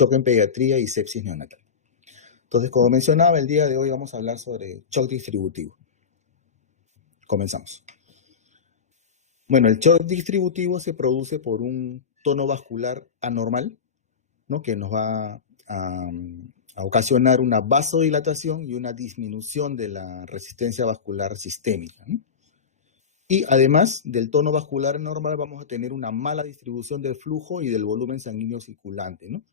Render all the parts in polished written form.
shock en pediatría y sepsis neonatal. Entonces, como mencionaba, el día de hoy vamos a hablar sobre shock distributivo. Comenzamos. Bueno, el shock distributivo se produce por un tono vascular anormal, ¿no? Que nos va a ocasionar una vasodilatación y una disminución de la resistencia vascular sistémica, ¿no? Y además del tono vascular normal vamos a tener una mala distribución del flujo y del volumen sanguíneo circulante, ¿no?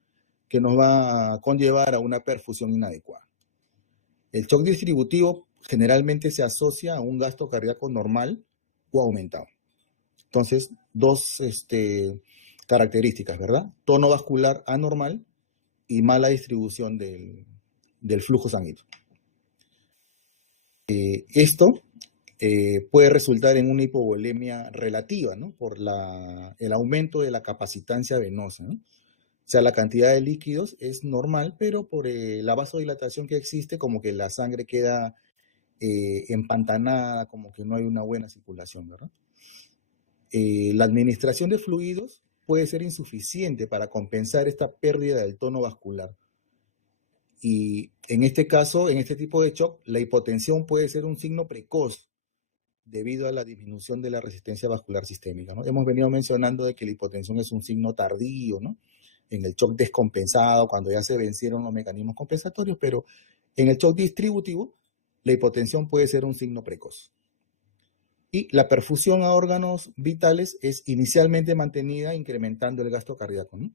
Que nos va a conllevar a una perfusión inadecuada. El shock distributivo generalmente se asocia a un gasto cardíaco normal o aumentado. Entonces, dos características, ¿verdad? Tono vascular anormal y mala distribución del flujo sanguíneo. Esto puede resultar en una hipovolemia relativa, ¿no? Por el aumento de la capacitancia venosa, ¿no? O sea, la cantidad de líquidos es normal, pero por la vasodilatación que existe, como que la sangre queda empantanada, como que no hay una buena circulación, ¿verdad? La administración de fluidos puede ser insuficiente para compensar esta pérdida del tono vascular. Y en este caso, en este tipo de shock, la hipotensión puede ser un signo precoz debido a la disminución de la resistencia vascular sistémica, ¿no? Hemos venido mencionando de que la hipotensión es un signo tardío, ¿no? En el shock descompensado, cuando ya se vencieron los mecanismos compensatorios, pero en el shock distributivo, la hipotensión puede ser un signo precoz. Y la perfusión a órganos vitales es inicialmente mantenida incrementando el gasto cardíaco, ¿no?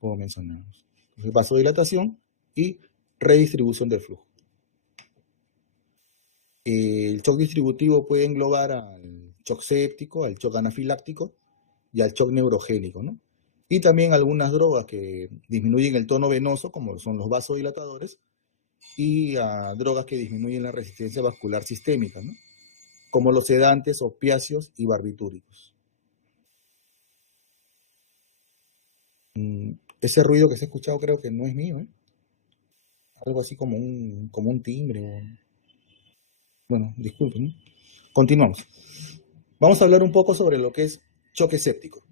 Como mencionamos. Entonces, vasodilatación y redistribución del flujo. El shock distributivo puede englobar al shock séptico, al shock anafiláctico y al shock neurogénico, ¿no? Y también algunas drogas que disminuyen el tono venoso, como son los vasodilatadores, y drogas que disminuyen la resistencia vascular sistémica, ¿no? Como los sedantes, opiáceos y barbitúricos. Ese ruido que se ha escuchado creo que no es mío, ¿eh? Algo así como un timbre. Bueno, disculpen, ¿no? Continuamos. Vamos a hablar un poco sobre lo que es choque séptico.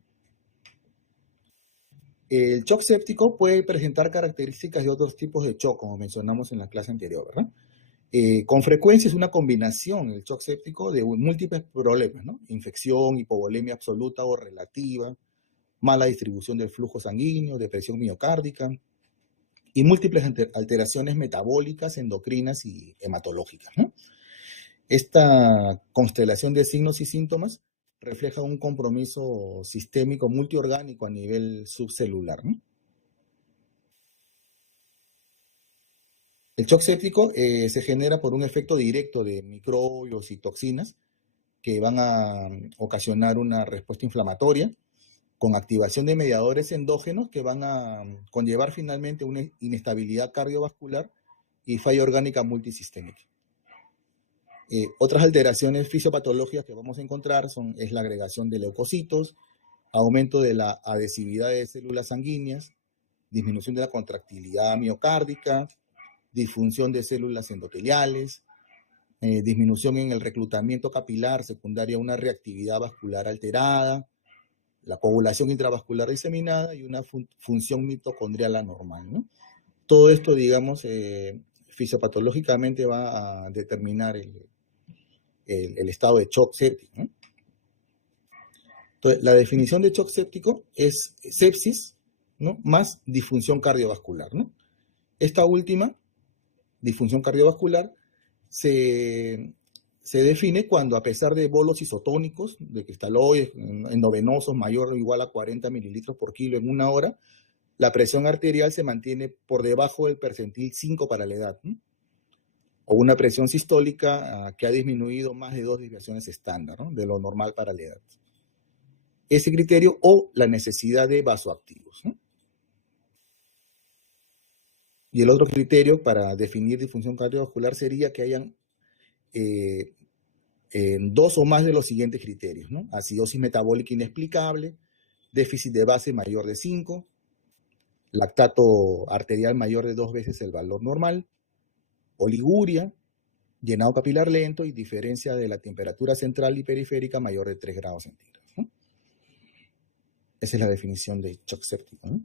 El shock séptico puede presentar características de otros tipos de shock, como mencionamos en la clase anterior, ¿verdad? Con frecuencia es una combinación, el shock séptico, de múltiples problemas, ¿no? Infección, hipovolemia absoluta o relativa, mala distribución del flujo sanguíneo, depresión miocárdica y múltiples alteraciones metabólicas, endocrinas y hematológicas, ¿no? Esta constelación de signos y síntomas refleja un compromiso sistémico multiorgánico a nivel subcelular, ¿no? El shock séptico se genera por un efecto directo de microbios y toxinas que van a ocasionar una respuesta inflamatoria con activación de mediadores endógenos que van a conllevar finalmente una inestabilidad cardiovascular y falla orgánica multisistémica. Otras alteraciones fisiopatológicas que vamos a encontrar es la agregación de leucocitos, aumento de la adhesividad de células sanguíneas, disminución de la contractilidad miocárdica, disfunción de células endoteliales, disminución en el reclutamiento capilar secundaria a una reactividad vascular alterada, la coagulación intravascular diseminada y una función mitocondrial anormal, ¿no? Todo esto, digamos, fisiopatológicamente va a determinar el estado de shock séptico, ¿no? Entonces, la definición de shock séptico es sepsis, ¿no? Más disfunción cardiovascular, ¿no? Esta última, disfunción cardiovascular, se define cuando, a pesar de bolos isotónicos, de cristaloides endovenosos mayor o igual a 40 mililitros por kilo en una hora, la presión arterial se mantiene por debajo del percentil 5 para la edad, ¿no? O una presión sistólica que ha disminuido más de 2 desviaciones estándar, ¿no? De lo normal para la edad. Ese criterio o la necesidad de vasoactivos, ¿no? Y el otro criterio para definir disfunción cardiovascular sería que hayan dos o más de los siguientes criterios, ¿no? Acidosis metabólica inexplicable, déficit de base mayor de 5, lactato arterial mayor de 2 veces el valor normal, oliguria, llenado capilar lento y diferencia de la temperatura central y periférica mayor de 3 grados centígrados, ¿no? Esa es la definición de shock séptico, ¿no?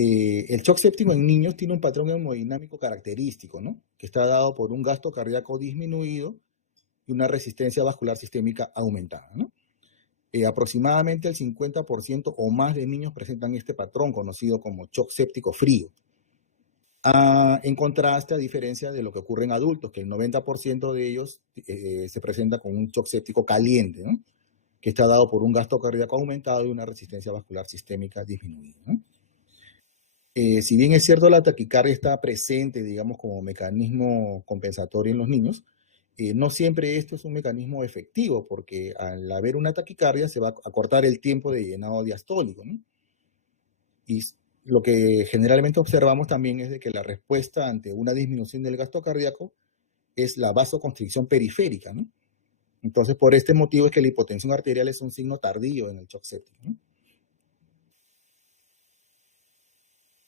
El shock séptico en niños tiene un patrón hemodinámico característico, ¿no? Que está dado por un gasto cardíaco disminuido y una resistencia vascular sistémica aumentada, ¿no? Aproximadamente el 50% o más de niños presentan este patrón conocido como shock séptico frío. En contraste, a diferencia de lo que ocurre en adultos, que el 90% de ellos se presenta con un shock séptico caliente, ¿no? Que está dado por un gasto cardíaco aumentado y una resistencia vascular sistémica disminuida, ¿no? Si bien es cierto la taquicardia está presente, digamos, como mecanismo compensatorio en los niños, no siempre esto es un mecanismo efectivo, porque al haber una taquicardia se va a cortar el tiempo de llenado diastólico, ¿no? Y lo que generalmente observamos también es de que la respuesta ante una disminución del gasto cardíaco es la vasoconstricción periférica, ¿no? Entonces, por este motivo es que la hipotensión arterial es un signo tardío en el shock séptico, ¿no?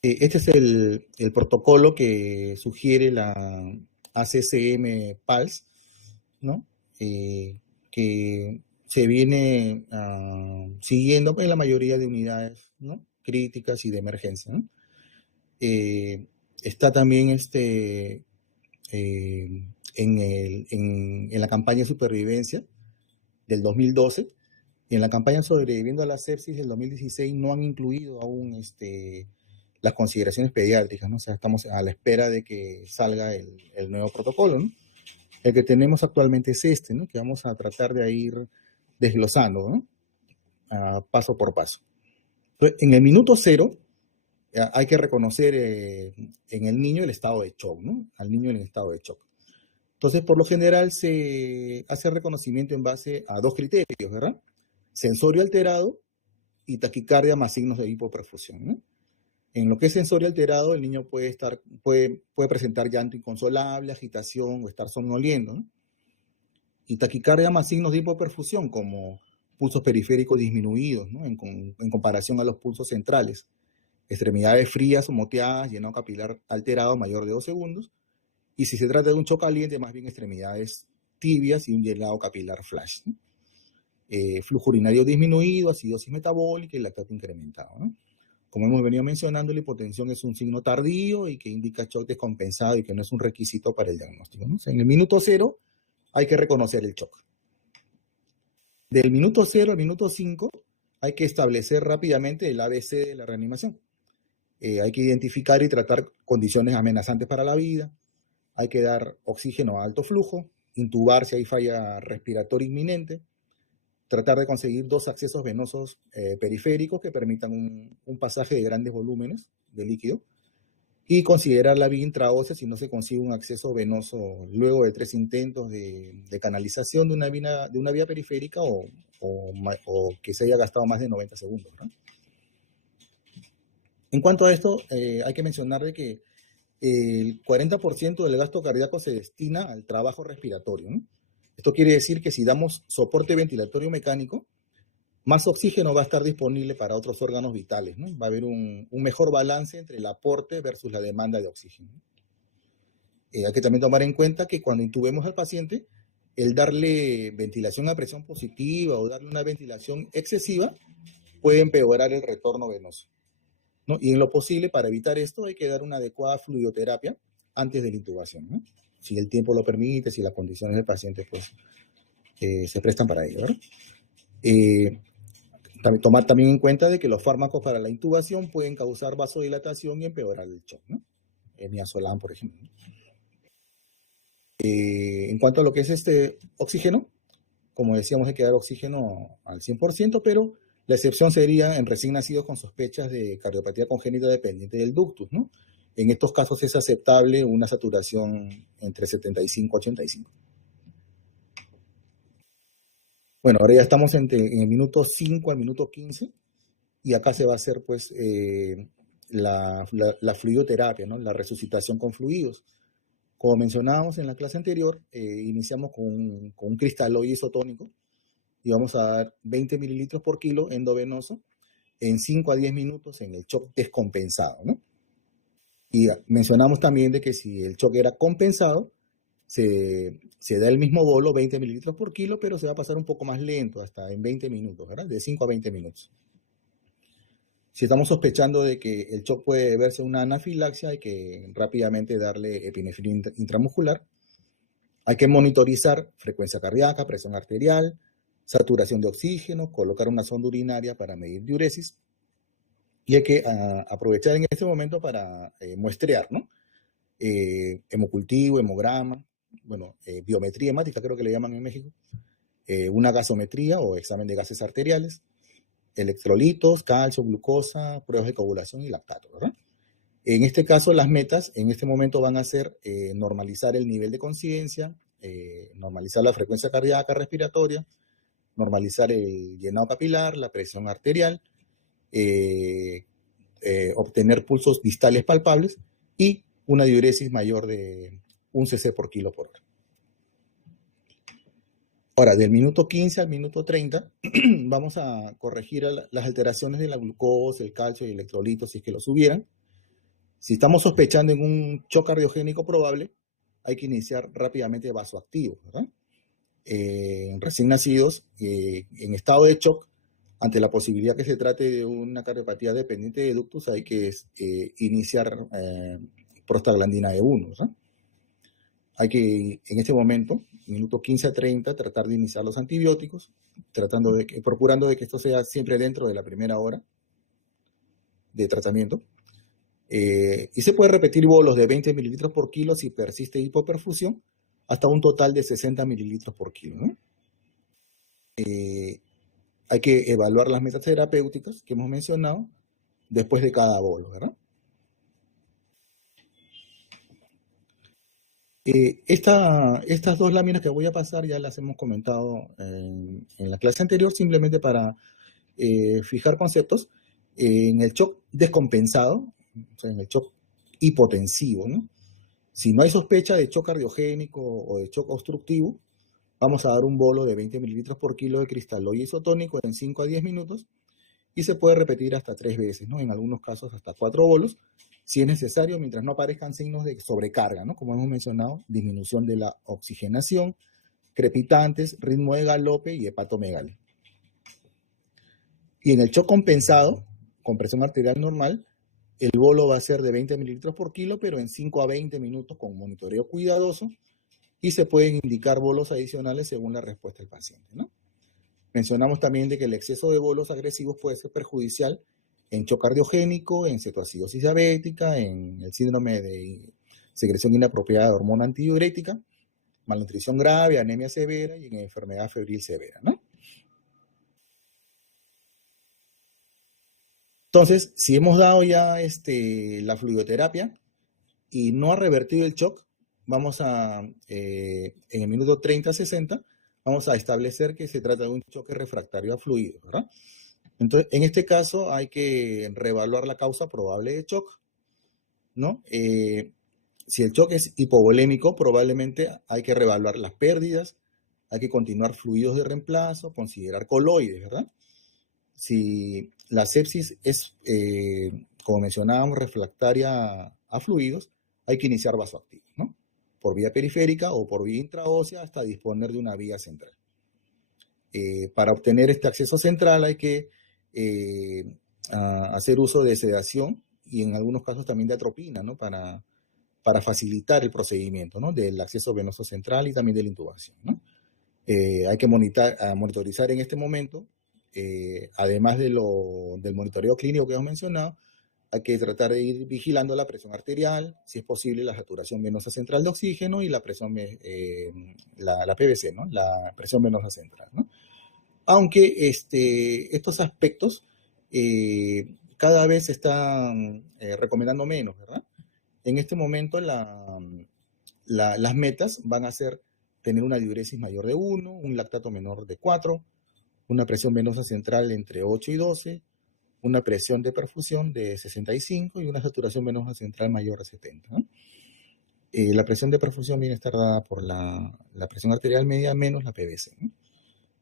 Este es el protocolo que sugiere la ACCM PALS, ¿no? Que se viene siguiendo en la mayoría de unidades, ¿no? Críticas y de emergencia, ¿no? Está también en la campaña de supervivencia del 2012 y en la campaña sobreviviendo a la sepsis del 2016 no han incluido aún las consideraciones pediátricas, ¿no? O sea, estamos a la espera de que salga el nuevo protocolo, ¿no? El que tenemos actualmente es este, ¿no? Que vamos a tratar de ir desglosando, ¿no? Paso por paso. Entonces, en el minuto cero hay que reconocer en el niño el estado de shock, ¿no? Al niño en el estado de shock. Entonces, por lo general se hace reconocimiento en base a dos criterios, ¿verdad? Sensorio alterado y taquicardia más signos de hipoperfusión, ¿no? En lo que es sensorio alterado, el niño puede presentar llanto inconsolable, agitación o estar somnoliendo, ¿no? Y taquicardia más signos de hipoperfusión, como pulsos periféricos disminuidos, ¿no? En comparación a los pulsos centrales. Extremidades frías o moteadas, llenado capilar alterado mayor de 2 segundos. Y si se trata de un shock caliente, más bien extremidades tibias y un llenado capilar flash, ¿no? Flujo urinario disminuido, acidosis metabólica y lactato incrementado, ¿no? Como hemos venido mencionando, la hipotensión es un signo tardío y que indica shock descompensado y que no es un requisito para el diagnóstico, ¿no? O sea, en el minuto cero hay que reconocer el shock. Del minuto 0 al minuto 5 hay que establecer rápidamente el ABC de la reanimación. Hay que identificar y tratar condiciones amenazantes para la vida. Hay que dar oxígeno a alto flujo, intubar si hay falla respiratoria inminente, tratar de conseguir 2 accesos venosos periféricos que permitan un pasaje de grandes volúmenes de líquido y considerar la vía intraósea si no se consigue un acceso venoso luego de 3 intentos de canalización de una vía periférica o que se haya gastado más de 90 segundos, ¿no? En cuanto a esto, hay que mencionar de que el 40% del gasto cardíaco se destina al trabajo respiratorio, ¿no? Esto quiere decir que si damos soporte ventilatorio mecánico, más oxígeno va a estar disponible para otros órganos vitales, ¿no? Va a haber un mejor balance entre el aporte versus la demanda de oxígeno. Hay que también tomar en cuenta que cuando intubemos al paciente, el darle ventilación a presión positiva o darle una ventilación excesiva puede empeorar el retorno venoso, ¿no? Y en lo posible, para evitar esto, hay que dar una adecuada fluidoterapia antes de la intubación, ¿no? Si el tiempo lo permite, si las condiciones del paciente pues, se prestan para ello, ¿verdad? Tomar también en cuenta de que los fármacos para la intubación pueden causar vasodilatación y empeorar el shock, ¿no? El midazolam, por ejemplo. En cuanto a lo que es oxígeno, como decíamos, hay que dar oxígeno al 100%, pero la excepción sería en recién nacidos con sospechas de cardiopatía congénita dependiente del ductus, ¿no? En estos casos es aceptable una saturación entre 75 y 85. Bueno, ahora ya estamos en el minuto 5 al minuto 15 y acá se va a hacer pues la fluidoterapia, ¿no? La resucitación con fluidos. Como mencionábamos en la clase anterior, iniciamos con un cristaloide isotónico y vamos a dar 20 mililitros por kilo endovenoso en 5 a 10 minutos en el shock descompensado, ¿no? Y mencionamos también de que si el shock era compensado, se da el mismo bolo, 20 mililitros por kilo, pero se va a pasar un poco más lento, hasta en 20 minutos, ¿verdad? De 5 a 20 minutos. Si estamos sospechando de que el shock puede deberse a una anafilaxia, hay que rápidamente darle epinefrina intramuscular. Hay que monitorizar frecuencia cardíaca, presión arterial, saturación de oxígeno, colocar una sonda urinaria para medir diuresis. Y hay que aprovechar en este momento para muestrear, ¿no? Hemocultivo, hemograma, bueno, biometría hemática, creo que le llaman en México, una gasometría o examen de gases arteriales, electrolitos, calcio, glucosa, pruebas de coagulación y lactato, ¿verdad? En este caso, las metas en este momento van a ser normalizar el nivel de conciencia, normalizar la frecuencia cardíaca respiratoria, normalizar el llenado capilar, la presión arterial, obtener pulsos distales palpables y una diuresis mayor de 1 cc por kilo por hora. Ahora, del minuto 15 al minuto 30, vamos a corregir las alteraciones de la glucosa, el calcio y el electrolito si es que los hubieran. Si estamos sospechando en un shock cardiogénico probable, hay que iniciar rápidamente vasoactivos, ¿verdad? Recién nacidos, en estado de shock, ante la posibilidad que se trate de una cardiopatía dependiente de ductus, hay que iniciar prostaglandina E1, ¿verdad? Hay que, en este momento, minutos 15 a 30, tratar de iniciar los antibióticos, procurando de que esto sea siempre dentro de la primera hora de tratamiento. Y se puede repetir bolos de 20 mililitros por kilo si persiste hipoperfusión, hasta un total de 60 mililitros por kilo, ¿no? Hay que evaluar las metas terapéuticas que hemos mencionado después de cada bolo, ¿verdad? Estas dos láminas que voy a pasar ya las hemos comentado en la clase anterior, simplemente para fijar conceptos. En el shock descompensado, o sea, en el shock hipotensivo, ¿no? Si no hay sospecha de shock cardiogénico o de shock obstructivo, vamos a dar un bolo de 20 mililitros por kilo de cristalóide isotónico en 5 a 10 minutos y se puede repetir hasta 3 veces, ¿no? En algunos casos hasta 4 bolos, si es necesario, mientras no aparezcan signos de sobrecarga, ¿no? Como hemos mencionado, disminución de la oxigenación, crepitantes, ritmo de galope y hepatomegalia. Y en el shock compensado, con presión arterial normal, el bolo va a ser de 20 mililitros por kilo, pero en 5 a 20 minutos con monitoreo cuidadoso, y se pueden indicar bolos adicionales según la respuesta del paciente, ¿no? Mencionamos también de que el exceso de bolos agresivos puede ser perjudicial en shock cardiogénico, en cetoacidosis diabética, en el síndrome de secreción inapropiada de hormona antidiurética, malnutrición grave, anemia severa y en enfermedad febril severa, ¿no? Entonces, si hemos dado ya la fluidoterapia y no ha revertido el shock, vamos a, en el minuto 30-60, vamos a establecer que se trata de un choque refractario a fluidos, ¿verdad? Entonces, en este caso hay que reevaluar la causa probable de shock, ¿no? Si el shock es hipovolémico, probablemente hay que reevaluar las pérdidas, hay que continuar fluidos de reemplazo, considerar coloides, ¿verdad? Si la sepsis es, como mencionábamos, refractaria a fluidos, hay que iniciar vasoactivos, ¿no? Por vía periférica o por vía intraósea hasta disponer de una vía central. Para obtener este acceso central hay que hacer uso de sedación y en algunos casos también de atropina, ¿no? Para facilitar el procedimiento, ¿no? Del acceso venoso central y también de la intubación, ¿no? Hay que monitorizar en este momento, además del monitoreo clínico que hemos mencionado, hay que tratar de ir vigilando la presión arterial, si es posible la saturación venosa central de oxígeno y la presión, la PVC, ¿no? La presión venosa central, ¿no? Aunque estos aspectos cada vez se están recomendando menos, ¿verdad? En este momento las metas van a ser tener una diuresis mayor de 1, un lactato menor de 4, una presión venosa central entre 8 y 12, una presión de perfusión de 65 y una saturación venosa central mayor a 70, ¿no? La presión de perfusión viene a estar dada por la presión arterial media menos la PVC, ¿no?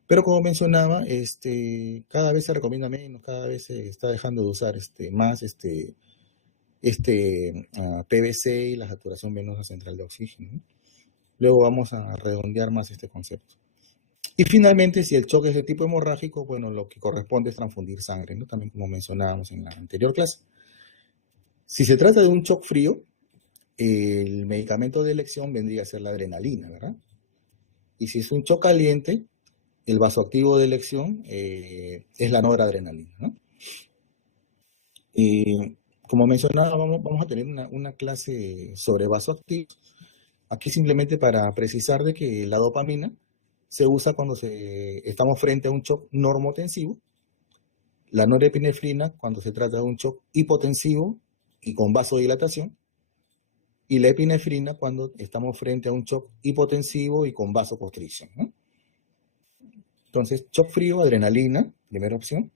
Pero como mencionaba, cada vez se recomienda menos, cada vez se está dejando de usar más PVC y la saturación venosa central de oxígeno, ¿no? Luego vamos a redondear más este concepto. Y finalmente, si el shock es de tipo hemorrágico, bueno, lo que corresponde es transfundir sangre, ¿no? También como mencionábamos en la anterior clase. Si se trata de un shock frío, el medicamento de elección vendría a ser la adrenalina, ¿verdad? Y si es un shock caliente, el vasoactivo de elección es la noradrenalina, ¿no? Como mencionaba, vamos a tener una clase sobre vasoactivos. Aquí simplemente para precisar de que la dopamina se usa cuando estamos frente a un shock normotensivo, la norepinefrina cuando se trata de un shock hipotensivo y con vasodilatación, y la epinefrina cuando estamos frente a un shock hipotensivo y con vasoconstricción, ¿no? Entonces, shock frío, adrenalina, primera opción.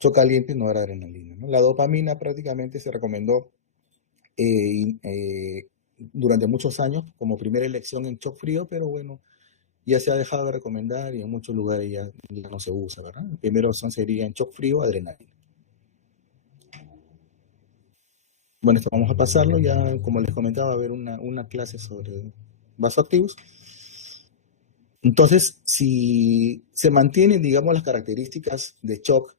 Shock caliente, noradrenalina, ¿no? La dopamina prácticamente se recomendó durante muchos años como primera elección en shock frío, pero bueno, ya se ha dejado de recomendar y en muchos lugares ya no se usa, ¿verdad? La primera opción sería en shock frío, adrenalina. Bueno, esto vamos a pasarlo, ya como les comentaba, va a haber una clase sobre vasoactivos. Entonces, si se mantienen, digamos, las características de shock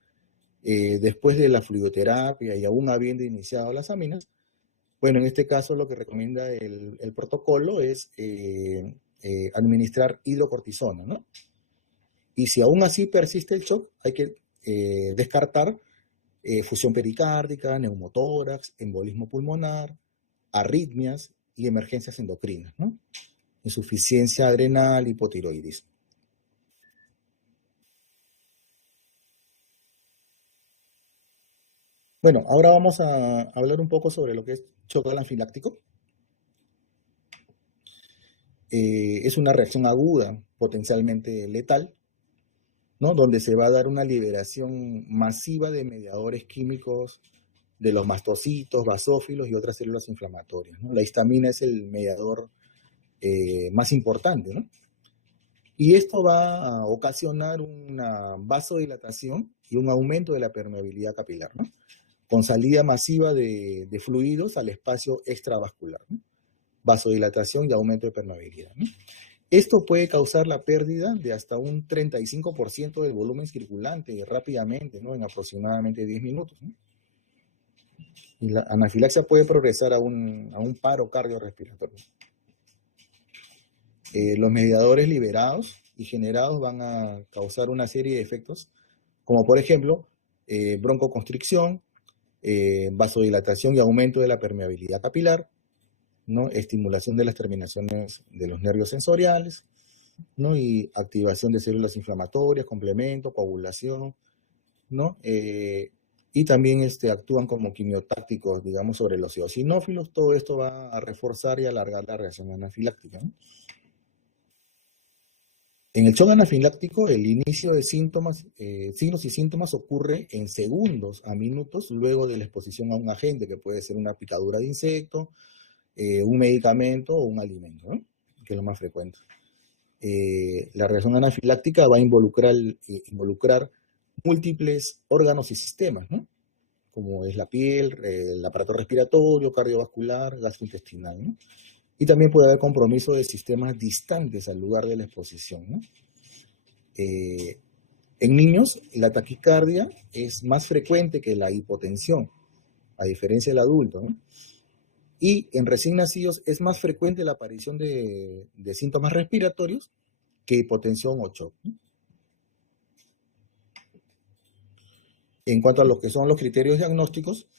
después de la fluidoterapia y aún habiendo iniciado las aminas, bueno, en este caso lo que recomienda el protocolo es administrar hidrocortisona, ¿no? Y si aún así persiste el shock, hay que descartar fusión pericárdica, neumotórax, embolismo pulmonar, arritmias y emergencias endocrinas, ¿no? Insuficiencia adrenal, hipotiroidismo. Bueno, ahora vamos a hablar un poco sobre lo que es shock anafiláctico. Es una reacción aguda, potencialmente letal, ¿no? Donde se va a dar una liberación masiva de mediadores químicos de los mastocitos, basófilos y otras células inflamatorias, ¿no? La histamina es el mediador más importante, ¿no? Y esto va a ocasionar una vasodilatación y un aumento de la permeabilidad capilar, ¿no? Con salida masiva de fluidos al espacio extravascular, ¿no? Vasodilatación y aumento de permeabilidad, ¿no? Esto puede causar la pérdida de hasta un 35% del volumen circulante rápidamente, ¿no? En aproximadamente 10 minutos, ¿no? Y la anafilaxia puede progresar a un paro cardiorrespiratorio. Los mediadores liberados y generados van a causar una serie de efectos, como por ejemplo, broncoconstricción, vasodilatación y aumento de la permeabilidad capilar, ¿no? Estimulación de las terminaciones de los nervios sensoriales, ¿no? Y activación de células inflamatorias, complemento, coagulación, ¿no? Y también actúan como quimiotácticos, digamos, sobre los eosinófilos. Todo esto va a reforzar y alargar la reacción anafiláctica, ¿no? En el shock anafiláctico, el inicio de síntomas, signos y síntomas ocurre en segundos a minutos luego de la exposición a un agente, que puede ser una picadura de insecto, un medicamento o un alimento, ¿no? Que es lo más frecuente. La reacción anafiláctica va a involucrar múltiples órganos y sistemas, ¿no? Como es la piel, el aparato respiratorio, cardiovascular, gastrointestinal, ¿no? Y también puede haber compromiso de sistemas distantes al lugar de la exposición, ¿no? En niños, la taquicardia es más frecuente que la hipotensión, a diferencia del adulto, ¿no? Y en recién nacidos es más frecuente la aparición de síntomas respiratorios que hipotensión o shock, ¿no? En cuanto a lo que son los criterios diagnósticos,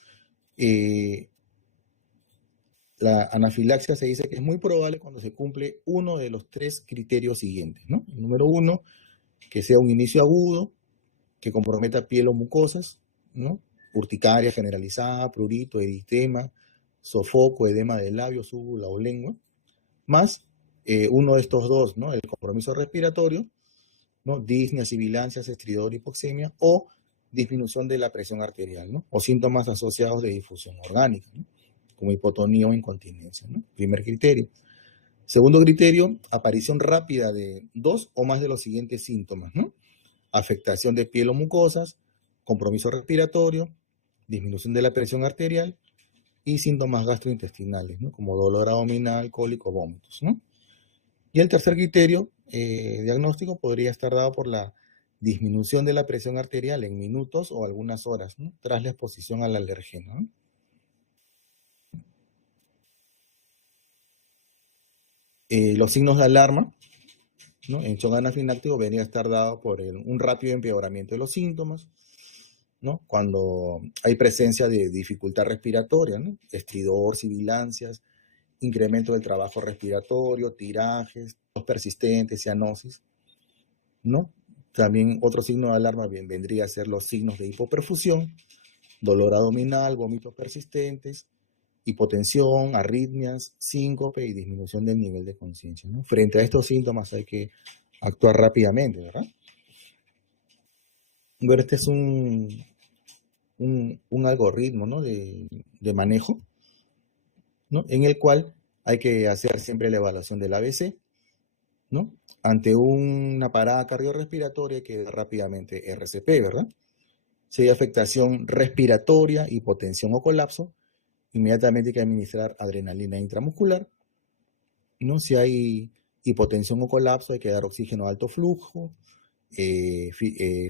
la anafilaxia se dice que es muy probable cuando se cumple uno de los tres criterios siguientes, ¿no? El número uno, que sea un inicio agudo, que comprometa piel o mucosas, ¿no? Urticaria generalizada, prurito, eritema, sofoco, edema de labios, úvula o lengua, más uno de estos dos, ¿no? El compromiso respiratorio, ¿no? Disnea, sibilancias, estridor, hipoxemia, o disminución de la presión arterial, ¿no? O síntomas asociados de difusión orgánica, ¿no? Como hipotonía o incontinencia, ¿no? Primer criterio. Segundo criterio, aparición rápida de dos o más de los siguientes síntomas, ¿no? Afectación de piel o mucosas, compromiso respiratorio, disminución de la presión arterial y síntomas gastrointestinales, ¿no? Como dolor abdominal, cólico, vómitos, ¿no? Y el tercer criterio diagnóstico podría estar dado por la disminución de la presión arterial en minutos o algunas horas, ¿no?, tras la exposición al alergeno, ¿no? Los signos de alarma, ¿no?, en shock anafiláctico debería estar dado por un rápido empeoramiento de los síntomas, ¿no?, cuando hay presencia de dificultad respiratoria, ¿no?, estridor, sibilancias, incremento del trabajo respiratorio, tirajes, tos persistentes, cianosis, ¿no? También otro signo de alarma vendría a ser los signos de hipoperfusión, dolor abdominal, vómitos persistentes, hipotensión, arritmias, síncope y disminución del nivel de conciencia, ¿no? Frente a estos síntomas hay que actuar rápidamente, ¿verdad? Bueno, este es un algoritmo, ¿no?, de manejo, ¿no?, en el cual hay que hacer siempre la evaluación del ABC, ¿no? Ante una parada cardiorrespiratoria hay que dar rápidamente RCP, ¿verdad? Si hay afectación respiratoria, hipotensión o colapso, inmediatamente hay que administrar adrenalina intramuscular, ¿no? Si hay hipotensión o colapso, hay que dar oxígeno a alto flujo,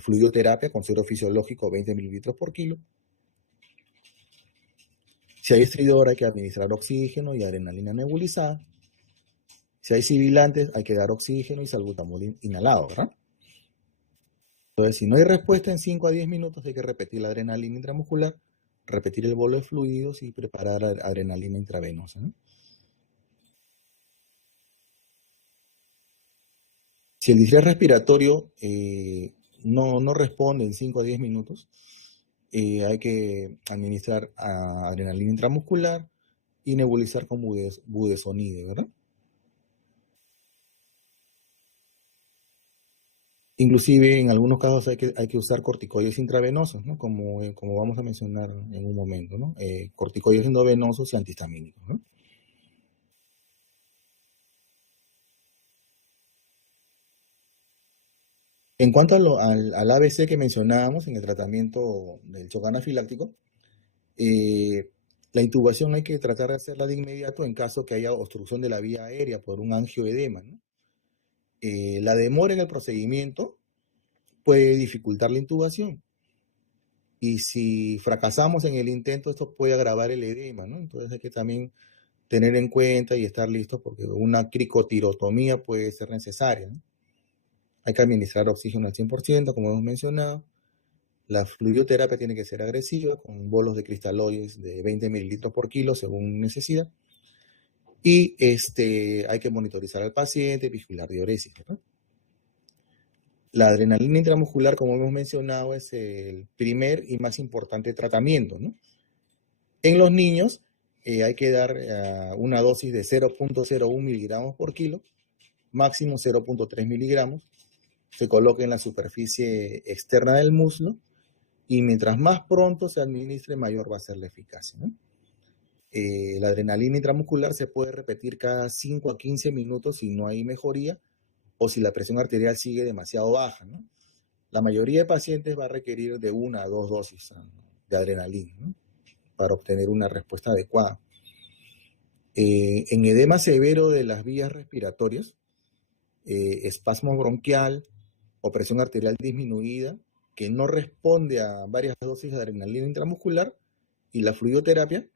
fluidoterapia con suero fisiológico 20 mililitros por kilo. Si hay estridor, hay que administrar oxígeno y adrenalina nebulizada. Si hay sibilantes, hay que dar oxígeno y salbutamol inhalado, ¿verdad? Entonces, si no hay respuesta en 5 a 10 minutos, hay que repetir la adrenalina intramuscular, repetir el bolo de fluidos y preparar adrenalina intravenosa, ¿no? Si el distrés respiratorio no responde en 5 a 10 minutos, hay que administrar adrenalina intramuscular y nebulizar con budesonide, ¿verdad? Inclusive en algunos casos hay que usar corticoides intravenosos, ¿no?, como vamos a mencionar en un momento, ¿no? Corticoides endovenosos y antihistamínicos, ¿no? En cuanto al ABC que mencionábamos en el tratamiento del shock anafiláctico, eh, la intubación hay que tratar de hacerla de inmediato en caso que haya obstrucción de la vía aérea por un angioedema, ¿no? La demora en el procedimiento puede dificultar la intubación. Y si fracasamos en el intento, esto puede agravar el edema, ¿no? Entonces hay que también tener en cuenta y estar listos porque una cricotirotomía puede ser necesaria, ¿no? Hay que administrar oxígeno al 100%, como hemos mencionado. La fluidoterapia tiene que ser agresiva, con bolos de cristaloides de 20 mililitros por kilo según necesidad. Y hay que monitorizar al paciente, vigilar diuresis, ¿no? La adrenalina intramuscular, como hemos mencionado, es el primer y más importante tratamiento, ¿no? En los niños hay que dar una dosis de 0.01 miligramos por kilo, máximo 0.3 miligramos. Se coloca en la superficie externa del muslo y mientras más pronto se administre, mayor va a ser la eficacia, ¿no? La adrenalina intramuscular se puede repetir cada 5 a 15 minutos si no hay mejoría o si la presión arterial sigue demasiado baja, ¿no? La mayoría de pacientes va a requerir de 1 a 2 dosis de adrenalina, ¿no?, para obtener una respuesta adecuada. En edema severo de las vías respiratorias, espasmo bronquial o presión arterial disminuida, que no responde a varias dosis de adrenalina intramuscular y la fluidoterapia,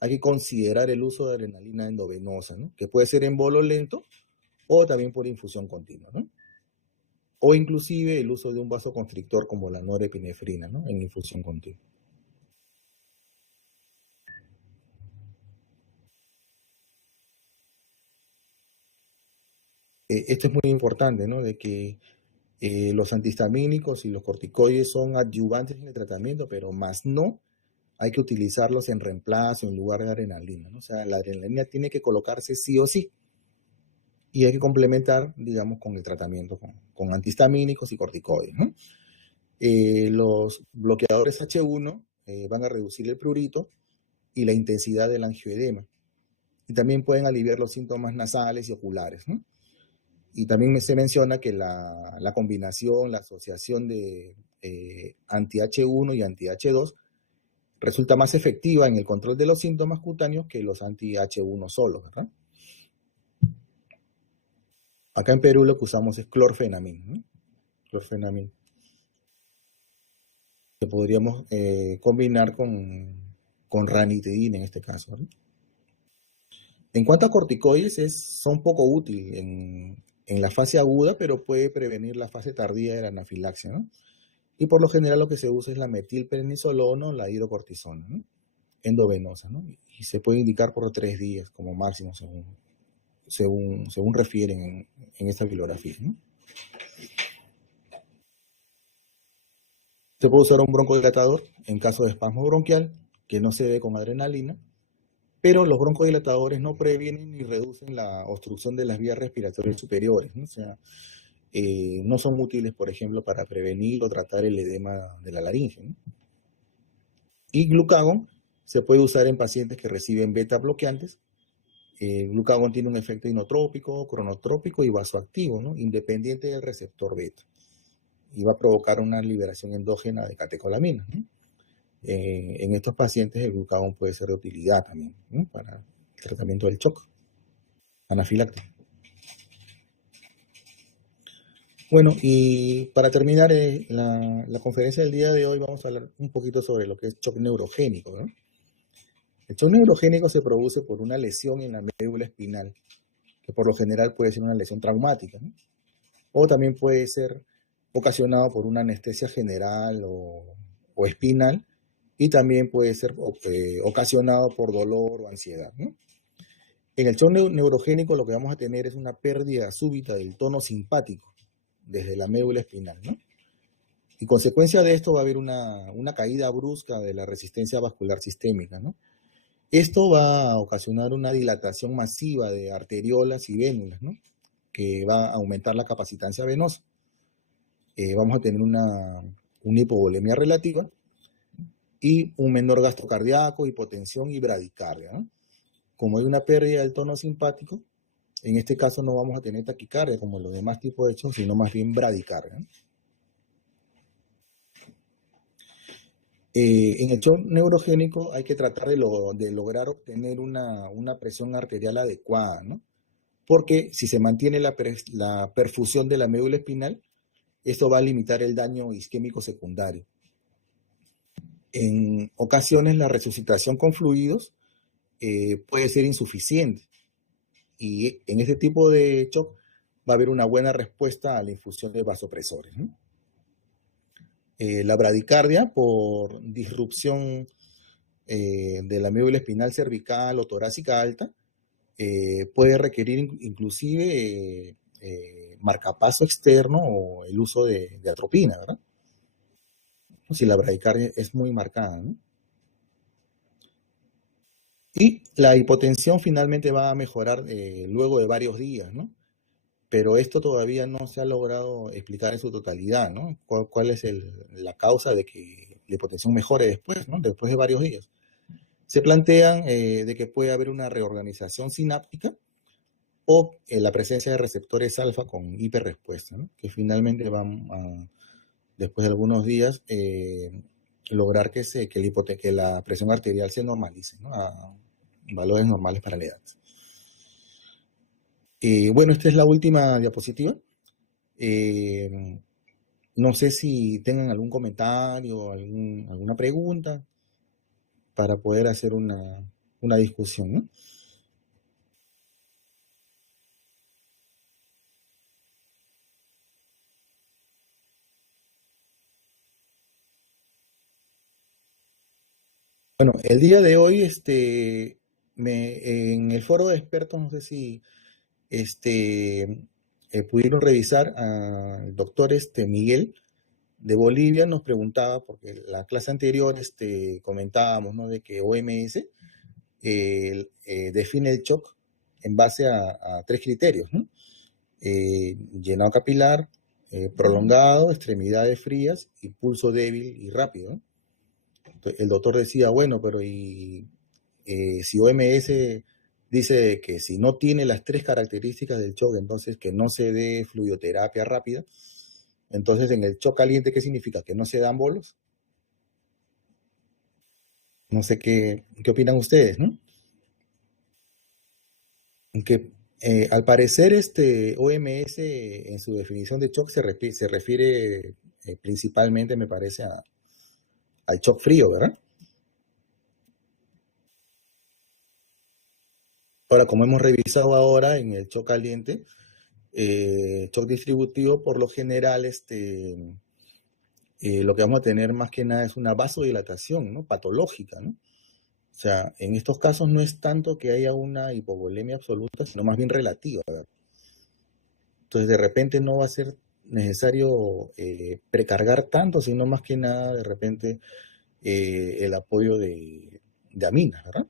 hay que considerar el uso de adrenalina endovenosa, ¿no?, que puede ser en bolo lento o también por infusión continua, ¿no? O inclusive el uso de un vasoconstrictor como la norepinefrina, ¿no?, en infusión continua. Esto es muy importante, ¿no?, de que los antihistamínicos y los corticoides son adyuvantes en el tratamiento, pero más no hay que utilizarlos en reemplazo, en lugar de adrenalina, ¿no? O sea, la adrenalina tiene que colocarse sí o sí y hay que complementar, digamos, con el tratamiento con antihistamínicos y corticoides, ¿no? Los bloqueadores H1 van a reducir el prurito y la intensidad del angioedema y también pueden aliviar los síntomas nasales y oculares, ¿no? Y también se menciona que la combinación, la asociación de anti-H1 y anti-H2 resulta más efectiva en el control de los síntomas cutáneos que los anti-H1 solos, ¿verdad? Acá en Perú lo que usamos es clorfenamina, ¿no? Clorfenamina, que podríamos combinar con ranitidina en este caso, ¿no? En cuanto a corticoides, son poco útiles en la fase aguda, pero puede prevenir la fase tardía de la anafilaxia, ¿no? Y por lo general lo que se usa es la metilprednisolona o la hidrocortisona, ¿no? Endovenosa, ¿no? Y se puede indicar por 3 días como máximo, según refieren en esta bibliografía, ¿no? Se puede usar un broncodilatador en caso de espasmo bronquial, que no se dé con adrenalina, pero los broncodilatadores no previenen ni reducen la obstrucción de las vías respiratorias superiores, ¿no? O sea, no son útiles, por ejemplo, para prevenir o tratar el edema de la laringe, ¿no? Y glucagón se puede usar en pacientes que reciben beta bloqueantes. Glucagón tiene un efecto inotrópico, cronotrópico y vasoactivo, ¿no? Independiente del receptor beta. Y va a provocar una liberación endógena de catecolaminas, ¿no? En estos pacientes el glucagón puede ser de utilidad también, ¿no? Para el tratamiento del shock anafiláctico. Bueno, y para terminar la conferencia del día de hoy vamos a hablar un poquito sobre lo que es shock neurogénico, ¿no? El shock neurogénico se produce por una lesión en la médula espinal, que por lo general puede ser una lesión traumática, ¿no? O también puede ser ocasionado por una anestesia general o espinal, y también puede ser ocasionado por dolor o ansiedad, ¿no? En el shock neurogénico lo que vamos a tener es una pérdida súbita del tono simpático desde la médula espinal, ¿no? Y consecuencia de esto va a haber una caída brusca de la resistencia vascular sistémica, ¿no? Esto va a ocasionar una dilatación masiva de arteriolas y vénulas, ¿no? Que va a aumentar la capacitancia venosa. Vamos a tener una hipovolemia relativa y un menor gasto cardíaco, hipotensión y bradicardia, ¿no? Como hay una pérdida del tono simpático, en este caso no vamos a tener taquicardia como en los demás tipos de shock, sino más bien bradicardia, ¿no? En el shock neurogénico hay que tratar de lograr obtener una presión arterial adecuada, ¿no? Porque si se mantiene la perfusión de la médula espinal, esto va a limitar el daño isquémico secundario. En ocasiones la resucitación con fluidos puede ser insuficiente, y en este tipo de shock va a haber una buena respuesta a la infusión de vasopresores, ¿no? La bradicardia por disrupción de la médula espinal cervical o torácica alta puede requerir inclusive marcapaso externo o el uso de atropina, ¿verdad? Si la bradicardia es muy marcada, ¿no? Y la hipotensión finalmente va a mejorar luego de varios días, ¿no? Pero esto todavía no se ha logrado explicar en su totalidad, ¿no? ¿Cuál es la causa de que la hipotensión mejore después, ¿no? Después de varios días. Se plantean de que puede haber una reorganización sináptica o la presencia de receptores alfa con hiperrespuesta, ¿no? Que finalmente van a, después de algunos días, lograr que la presión arterial se normalice, ¿no? A valores normales para la edad. Bueno, esta es la última diapositiva. No sé si tengan algún comentario, alguna pregunta para poder hacer una discusión, ¿no? Bueno, el día de hoy, en el foro de expertos, no sé si pudieron revisar al doctor Miguel de Bolivia, nos preguntaba, porque la clase anterior comentábamos, ¿no? De que OMS define el shock en base a 3 criterios, ¿no? Llenado capilar, prolongado, extremidades frías y pulso débil y rápido, ¿no? Entonces, el doctor decía, bueno, pero si OMS dice que si no tiene las 3 características del shock, entonces que no se dé fluidoterapia rápida, entonces en el shock caliente, ¿qué significa? Que no se dan bolos. No sé qué opinan ustedes, ¿no? Al parecer, OMS en su definición de shock se refiere principalmente, me parece, al shock frío, ¿verdad? Ahora, como hemos revisado ahora en el shock caliente, shock distributivo, por lo general, lo que vamos a tener más que nada es una vasodilatación, ¿no? Patológica, ¿no? O sea, en estos casos no es tanto que haya una hipovolemia absoluta, sino más bien relativa, ¿verdad? Entonces, de repente no va a ser necesario precargar tanto, sino más que nada, de repente, el apoyo de aminas, ¿verdad?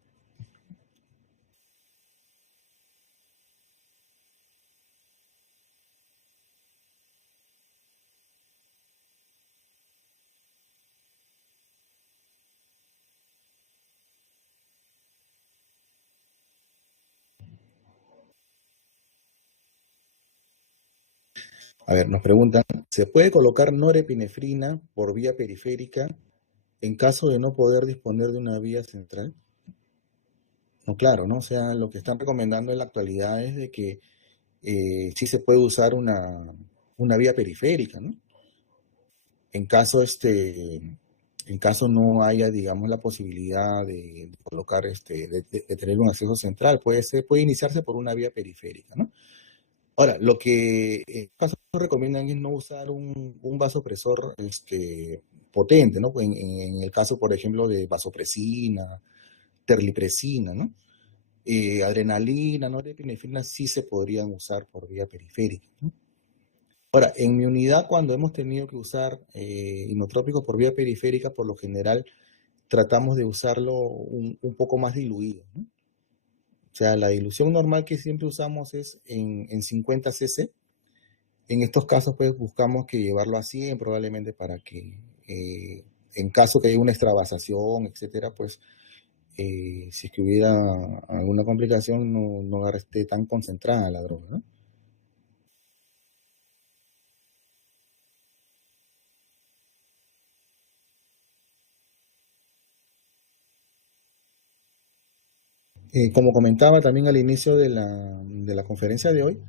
A ver, nos preguntan, ¿se puede colocar norepinefrina por vía periférica en caso de no poder disponer de una vía central? No, claro, ¿no? O sea, lo que están recomendando en la actualidad es de que sí se puede usar una vía periférica, ¿no? En caso, en caso no haya, digamos, la posibilidad de colocar, de tener un acceso central, puede iniciarse por una vía periférica, ¿no? Ahora, lo que en caso recomiendan es no usar un vasopresor, potente, ¿no? En el caso, por ejemplo, de vasopresina, terlipresina, ¿no? Adrenalina, norepinefrina sí se podrían usar por vía periférica, ¿no? Ahora, en mi unidad, cuando hemos tenido que usar inotrópicos por vía periférica, por lo general tratamos de usarlo un poco más diluido, ¿no? O sea, la dilución normal que siempre usamos es en 50 cc. En estos casos, pues buscamos que llevarlo a 100 probablemente para que en caso que haya una extravasación, etcétera, pues si es que hubiera alguna complicación, no esté tan concentrada la droga, ¿no? Como comentaba también al inicio de la conferencia de hoy,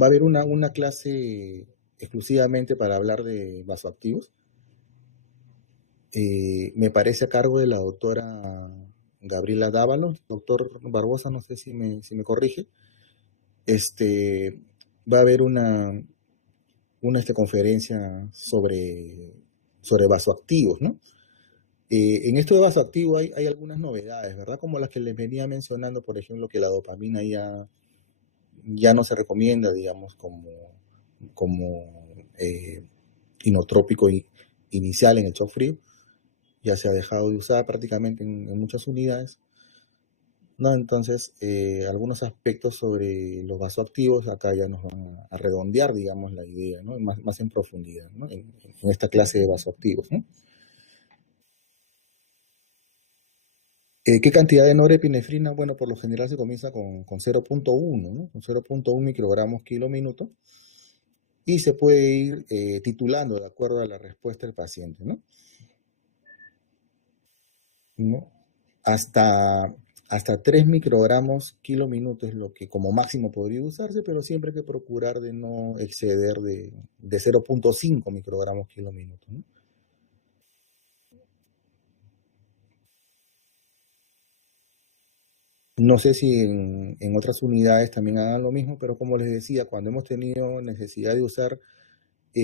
va a haber una clase exclusivamente para hablar de vasoactivos. Me parece a cargo de la doctora Gabriela Dávalos. Doctor Barbosa, no sé si me corrige. Va a haber una conferencia sobre vasoactivos, ¿no? En esto de vasoactivo hay algunas novedades, ¿verdad? Como las que les venía mencionando, por ejemplo, que la dopamina ya no se recomienda, digamos, como inotrópico inicial en el shock frío, ya se ha dejado de usar prácticamente en muchas unidades, ¿no? Entonces, algunos aspectos sobre los vasoactivos acá ya nos van a redondear, digamos, la idea, ¿no? Más en profundidad, ¿no? En esta clase de vasoactivos, ¿no? ¿Qué cantidad de norepinefrina? Bueno, por lo general se comienza con 0.1, ¿no? Con 0.1 microgramos kilo minuto y se puede ir titulando de acuerdo a la respuesta del paciente, ¿no? ¿No? Hasta, hasta 3 microgramos kilo minuto es lo que como máximo podría usarse, pero siempre hay que procurar de no exceder de 0.5 microgramos kilo minuto, ¿no? No sé si en otras unidades también hagan lo mismo, pero como les decía, cuando hemos tenido necesidad de usar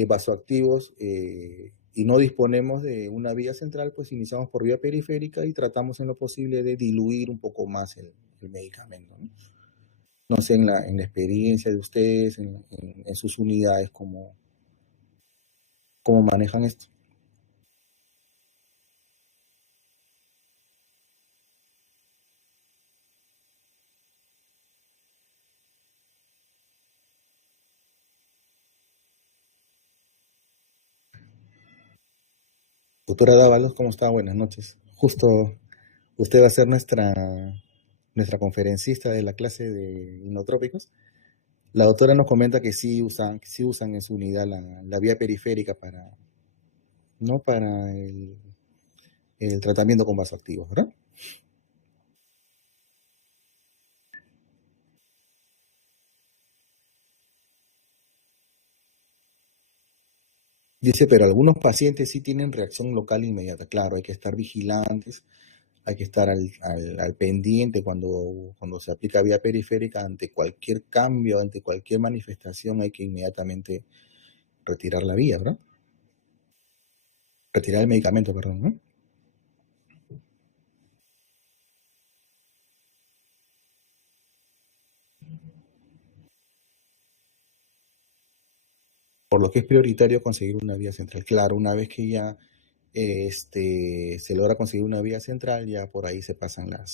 vasoactivos y no disponemos de una vía central, pues iniciamos por vía periférica y tratamos en lo posible de diluir un poco más el medicamento, ¿no? No sé en la experiencia de ustedes, en sus unidades, cómo manejan esto. Doctora Dávalos, ¿cómo está? Buenas noches. Justo usted va a ser nuestra conferencista de la clase de inotrópicos. La doctora nos comenta que sí usan en su unidad la vía periférica ¿no? Para el tratamiento con vasoactivos, ¿verdad? Dice, pero algunos pacientes sí tienen reacción local inmediata. Claro, hay que estar vigilantes, hay que estar al pendiente cuando se aplica vía periférica. Ante cualquier cambio, ante cualquier manifestación, hay que inmediatamente retirar la vía, ¿verdad? Retirar el medicamento, perdón, ¿no? Por lo que es prioritario conseguir una vía central. Claro, una vez que ya se logra conseguir una vía central, ya por ahí se pasan la-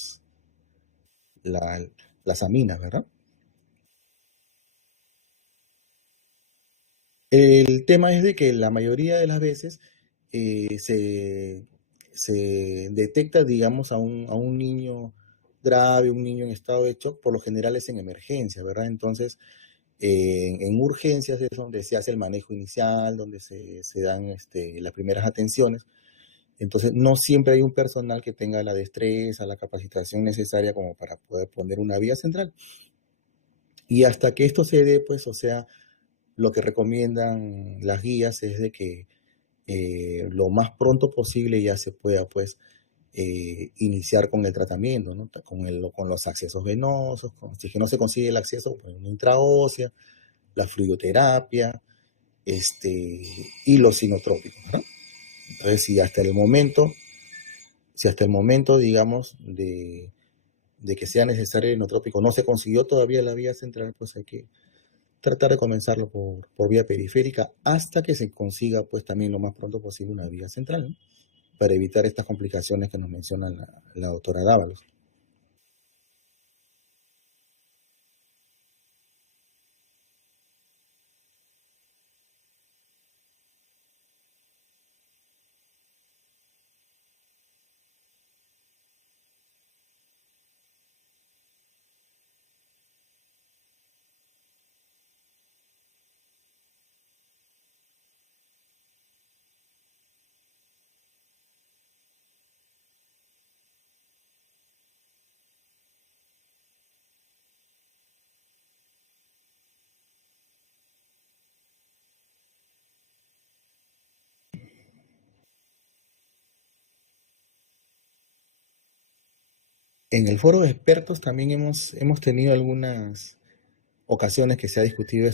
las aminas, ¿verdad? El tema es de que la mayoría de las veces eh, se, se detecta, digamos, a un niño grave, un niño en estado de shock, por lo general es en emergencia, ¿verdad? Entonces, en urgencias es donde se hace el manejo inicial, donde se dan las primeras atenciones. Entonces, no siempre hay un personal que tenga la destreza, la capacitación necesaria como para poder poner una vía central. Y hasta que esto se dé, pues, o sea, lo que recomiendan las guías es de que lo más pronto posible ya se pueda, pues, iniciar con el tratamiento, ¿no? Con los accesos venosos, si es que no se consigue el acceso, pues, una intraósea, la fluidoterapia, y los sinotrópicos, ¿no? Entonces, si hasta el momento, digamos, de que sea necesario el inotrópico no se consiguió todavía la vía central, pues hay que tratar de comenzarlo por vía periférica hasta que se consiga, pues también lo más pronto posible una vía central, ¿no? Para evitar estas complicaciones que nos menciona la doctora Dávalos. En el foro de expertos también hemos tenido algunas ocasiones que se ha discutido